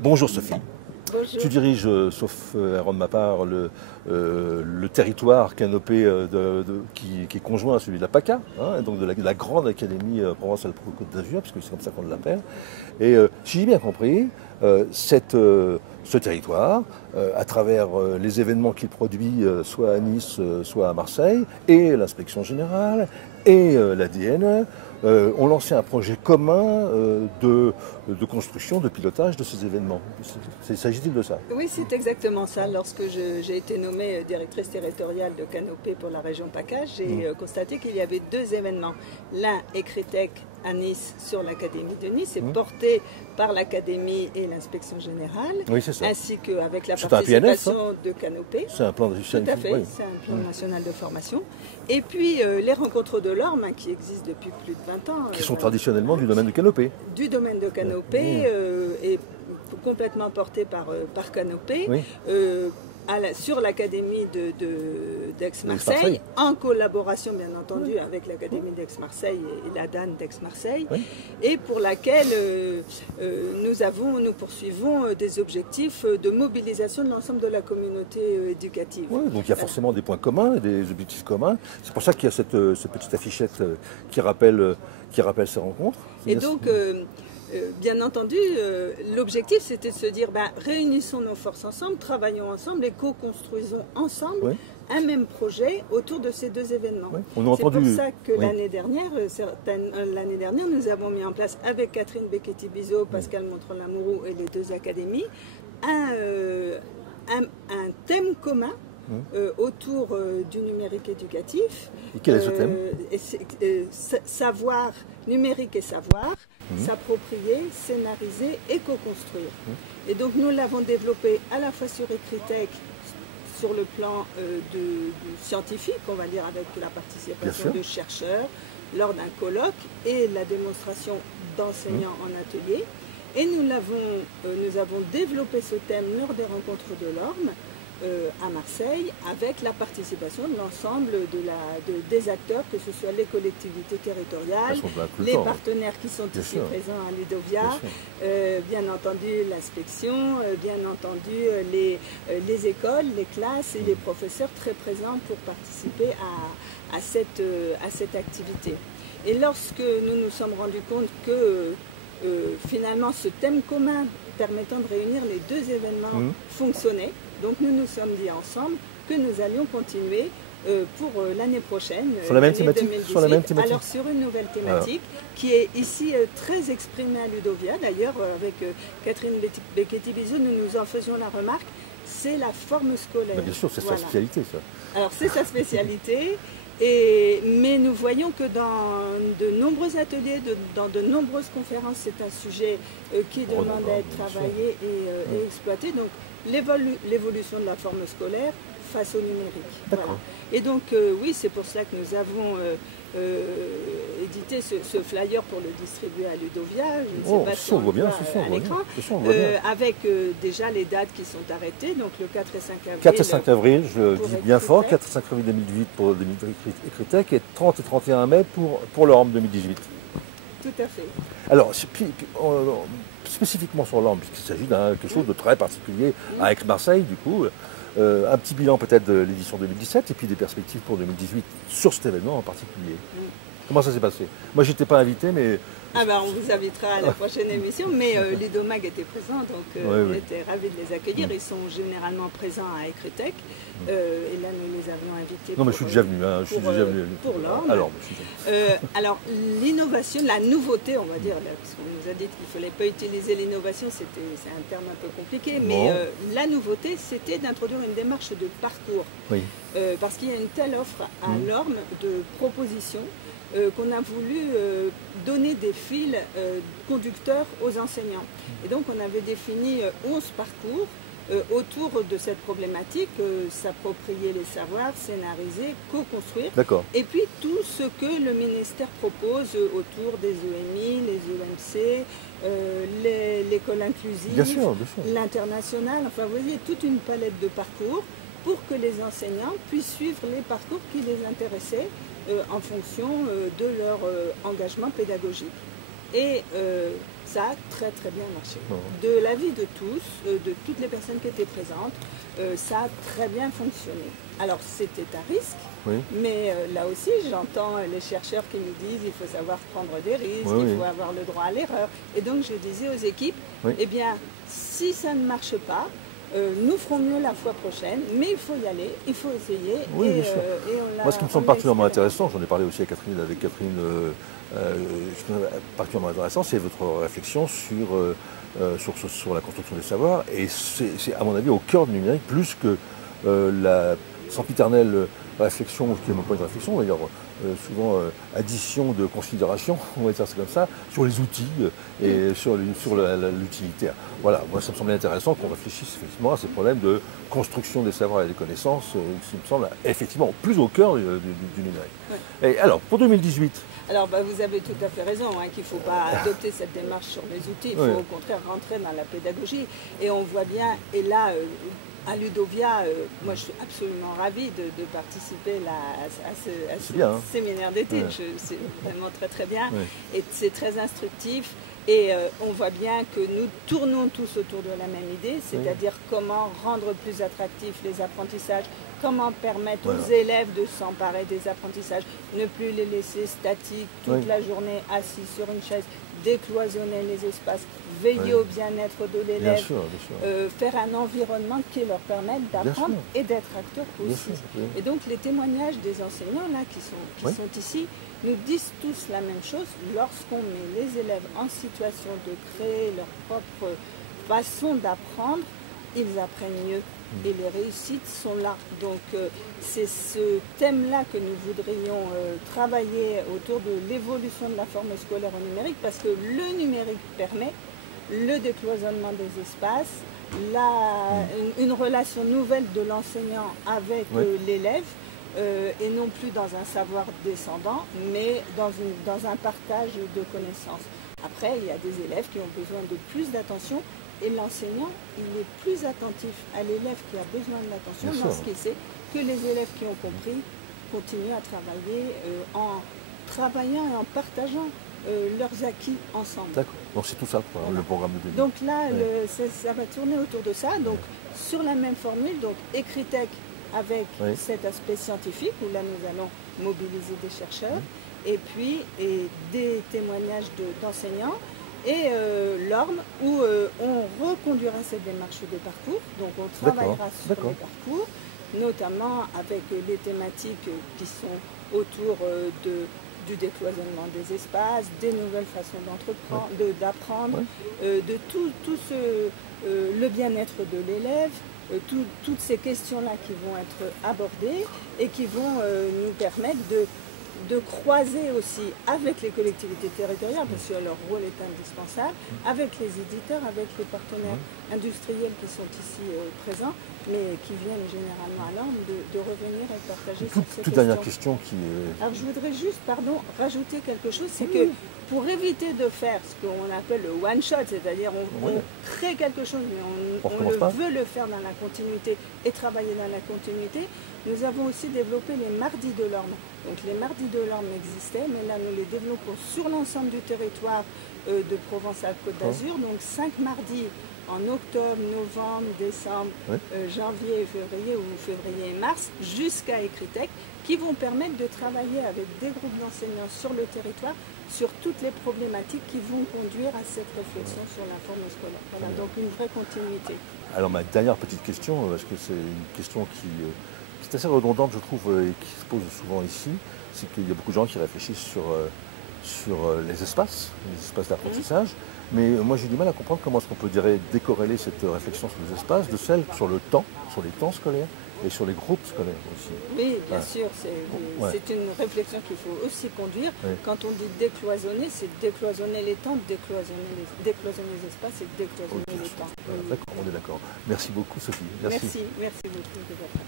Bonjour Sophie. Bonjour. Tu diriges, sauf erreur de ma part, le territoire canopé qui est conjoint à celui de la PACA, hein, donc de la Grande Académie Provence-Alpes-Côte d'Azur, puisque c'est comme ça qu'on l'appelle. Et si j'ai bien compris, ce territoire, à travers les événements qu'il produit, soit à Nice, soit à Marseille, et l'inspection générale, et l'ADNE, ont lancé un projet commun de construction, de pilotage de ces événements. S'agit-il de ça? Oui, c'est exactement ça. Lorsque j'ai été nommée directrice territoriale de Canopé pour la région PACA, j'ai constaté qu'il y avait deux événements. L'un, Ecritech à Nice, sur l'Académie de Nice, est porté par l'Académie et l'inspection générale, oui, c'est ça. ainsi qu'avec la C'est participation un PNF, de Canopé. C'est un plan de Tout à fait, c'est un plan national de formation. Et puis les rencontres de l'Orme, hein, qui existent depuis plus de 20 ans. Qui sont traditionnellement du domaine de Canopé. Du domaine de Canopé, et complètement porté par Canopé. Oui. Sur l'Académie d'Aix-Marseille, en collaboration bien entendu avec l'Académie d'Aix-Marseille et la DAN d'Aix-Marseille, et pour laquelle nous poursuivons des objectifs de mobilisation de l'ensemble de la communauté éducative. Oui, donc il y a forcément des points communs, des objectifs communs. C'est pour ça qu'il y a cette petite affichette qui rappelle ces rencontres. Et donc, bien entendu, l'objectif c'était de se dire, réunissons nos forces ensemble, travaillons ensemble et co-construisons ensemble un même projet autour de ces deux événements. C'est pour ça que l'année dernière, nous avons mis en place avec Catherine Becchetti-Bizot, Pascal Montreux-Lamourou et les deux académies, un thème commun autour du numérique éducatif. Et quel est ce thème? Savoir, numérique et savoir, s'approprier, scénariser et co-construire. Et donc nous l'avons développé à la fois sur Ecritech, sur le plan scientifique, on va dire, avec la participation de chercheurs lors d'un colloque et la démonstration d'enseignants en atelier. Et nous avons développé ce thème lors des rencontres de l'Orme à Marseille, avec la participation de l'ensemble des acteurs, que ce soit les collectivités territoriales, les partenaires qui sont ici présents à Ludovia, bien entendu l'inspection, bien entendu les écoles, les classes et les professeurs très présents pour participer à cette activité. Et lorsque nous nous sommes rendus compte que finalement ce thème commun permettant de réunir les deux événements fonctionnait, donc nous nous sommes dit ensemble que nous allions continuer pour l'année prochaine, sur la même thématique, 2018, alors sur une nouvelle thématique qui est ici très exprimée à Ludovia. D'ailleurs, avec Catherine Becchetti-Bizot, nous en faisions la remarque, c'est la forme scolaire. Bien sûr, c'est sa spécialité, ça. Alors c'est sa spécialité. Mais nous voyons que dans de nombreux ateliers, dans de nombreuses conférences, c'est un sujet qui demande à être travaillé et exploité. Donc l'évolution de la forme scolaire face au numérique. Voilà. Et donc oui, c'est pour ça que nous avons édité ce flyer pour le distribuer à Ludovia. Je ne sais pas si on voit bien à l'écran, avec déjà les dates qui sont arrêtées, donc le 4 et 5 avril. 4 et 5 avril, je dis bien fort, 4 et 5 avril 2018 pour Ecritech et 30 et 31 mai pour l'Orme 2018. Tout à fait. Alors, spécifiquement sur l'Orme, puisqu'il s'agit de quelque chose de très particulier à Aix-Marseille, du coup, un petit bilan peut-être de l'édition 2017 et puis des perspectives pour 2018 sur cet événement en particulier. Comment ça s'est passé? Moi, je n'étais pas invité, mais... on vous invitera à la prochaine émission, mais Ludomag était présent, donc on était ravis de les accueillir. Ils sont généralement présents à Ecritech, et là nous les avions invités. Non, mais je suis déjà venu. Pour l'Orme. Alors, l'innovation, la nouveauté, on va dire, parce qu'on nous a dit qu'il ne fallait pas utiliser l'innovation, c'est un terme un peu compliqué, mais la nouveauté, c'était d'introduire une démarche de parcours. Parce qu'il y a une telle offre à l'Orme de propositions qu'on a voulu donner des fils conducteurs aux enseignants. Et donc on avait défini 11 parcours autour de cette problématique, s'approprier les savoirs, scénariser, co-construire, et puis tout ce que le ministère propose autour des EMI, les EMC, l'école inclusive, l'international, enfin vous voyez, toute une palette de parcours pour que les enseignants puissent suivre les parcours qui les intéressaient en fonction de leur engagement pédagogique. Et Ça a très très bien marché. Non. De l'avis de tous, de toutes les personnes qui étaient présentes, ça a très bien fonctionné. Alors c'était à risque, Oui. mais là aussi j'entends les chercheurs qui nous disent il faut savoir prendre des risques, Oui, il oui. faut avoir le droit à l'erreur. Et donc je disais aux équipes, Oui. eh bien si ça ne marche pas, nous ferons mieux la fois prochaine, mais il faut y aller, il faut essayer. Oui, et, bien sûr. et on l'a- Moi, ce qui me on semble l'a particulièrement expérimenté. intéressant, j'en ai parlé aussi avec Catherine, ce qui me semble particulièrement intéressant, c'est votre réflexion sur la construction des savoirs. Et c'est, à mon avis, au cœur du numérique, plus que la sempiternelle réflexion, qui n'est même pas une réflexion, d'ailleurs, souvent addition de considération, on va dire ça comme ça, sur les outils et sur l'utilitaire. Voilà, moi ça me semblait intéressant qu'on réfléchisse effectivement à ces problèmes de construction des savoirs et des connaissances, qui me semble effectivement plus au cœur du numérique. Ouais. Et alors, pour 2018, Alors vous avez tout à fait raison, hein, qu'il ne faut pas adopter cette démarche sur les outils, il faut Oui. au contraire rentrer dans la pédagogie. Et on voit bien, et là, à Ludovia, moi je suis absolument ravie de participer à ce bien, hein. séminaire d'été. Ouais. C'est vraiment très très bien Ouais. et c'est très instructif. Et on voit bien que nous tournons tous autour de la même idée, c'est-à-dire comment rendre plus attractifs les apprentissages, comment permettre aux élèves de s'emparer des apprentissages, ne plus les laisser statiques toute la journée assis sur une chaise, décloisonner les espaces, veiller au bien-être de bien l'élève, sûr, faire un environnement qui leur permette d'apprendre sûr. et d'être acteurs Bien aussi. sûr, oui. Et donc les témoignages des enseignants là qui sont ici nous disent tous la même chose. Lorsqu'on met les élèves en situation de créer leur propre façon d'apprendre, ils apprennent mieux et les réussites sont là. Donc c'est ce thème-là que nous voudrions travailler autour de l'évolution de la forme scolaire au numérique, parce que le numérique permet le décloisonnement des espaces, une relation nouvelle de l'enseignant avec l'élève, et non plus dans un savoir descendant, mais dans un partage de connaissances. Après, il y a des élèves qui ont besoin de plus d'attention, et l'enseignant, il est plus attentif à l'élève qui a besoin de l'attention lorsqu'il sait que les élèves qui ont compris continuent à travailler en travaillant et en partageant leurs acquis ensemble. D'accord. Donc c'est tout ça, le programme de 2018. Donc là, ça va tourner autour de ça. Donc sur la même formule, donc Ecritech avec cet aspect scientifique, où là nous allons mobiliser des chercheurs, et puis des témoignages d'enseignants, et l'ORM, où on reconduira cette démarche de parcours. Donc on travaillera sur les parcours, notamment avec les thématiques qui sont autour du décloisonnement des espaces, des nouvelles façons d'apprendre, de tout le bien-être de l'élève, toutes ces questions-là qui vont être abordées et qui vont nous permettre de croiser aussi avec les collectivités territoriales, parce que leur rôle est indispensable, avec les éditeurs, avec les partenaires industriels qui sont ici présents, mais qui viennent généralement à l'ORM, de revenir et partager sur ces questions. Dernière question qui est... Alors je voudrais juste, rajouter quelque chose, c'est que pour éviter de faire ce qu'on appelle le one-shot, c'est-à-dire on crée quelque chose, mais on veut le faire dans la continuité et travailler dans la continuité, nous avons aussi développé les mardis de l'ORM. Donc les mardis de l'ORM existaient, mais là nous les développons sur l'ensemble du territoire de Provence-Alpes-Côte d'Azur, donc 5 mardis en octobre, novembre, décembre, janvier et février, ou février et mars, jusqu'à Ecritech, qui vont permettre de travailler avec des groupes d'enseignants sur le territoire sur toutes les problématiques qui vont conduire à cette réflexion sur la forme scolaire. Voilà, donc une vraie continuité. Alors ma dernière petite question, parce que c'est une question qui est assez redondante, je trouve, et qui se pose souvent ici, c'est qu'il y a beaucoup de gens qui réfléchissent sur les espaces d'apprentissage, mais moi j'ai du mal à comprendre comment est-ce qu'on peut décorréler cette réflexion sur les espaces de celle sur le temps, sur les temps scolaires et sur les groupes scolaires aussi. Oui, bien sûr, c'est une réflexion qu'il faut aussi conduire. Quand on dit décloisonner, c'est décloisonner les temps, décloisonner les espaces et décloisonner les temps. D'accord, on est d'accord. Merci beaucoup Sophie. Merci beaucoup de votre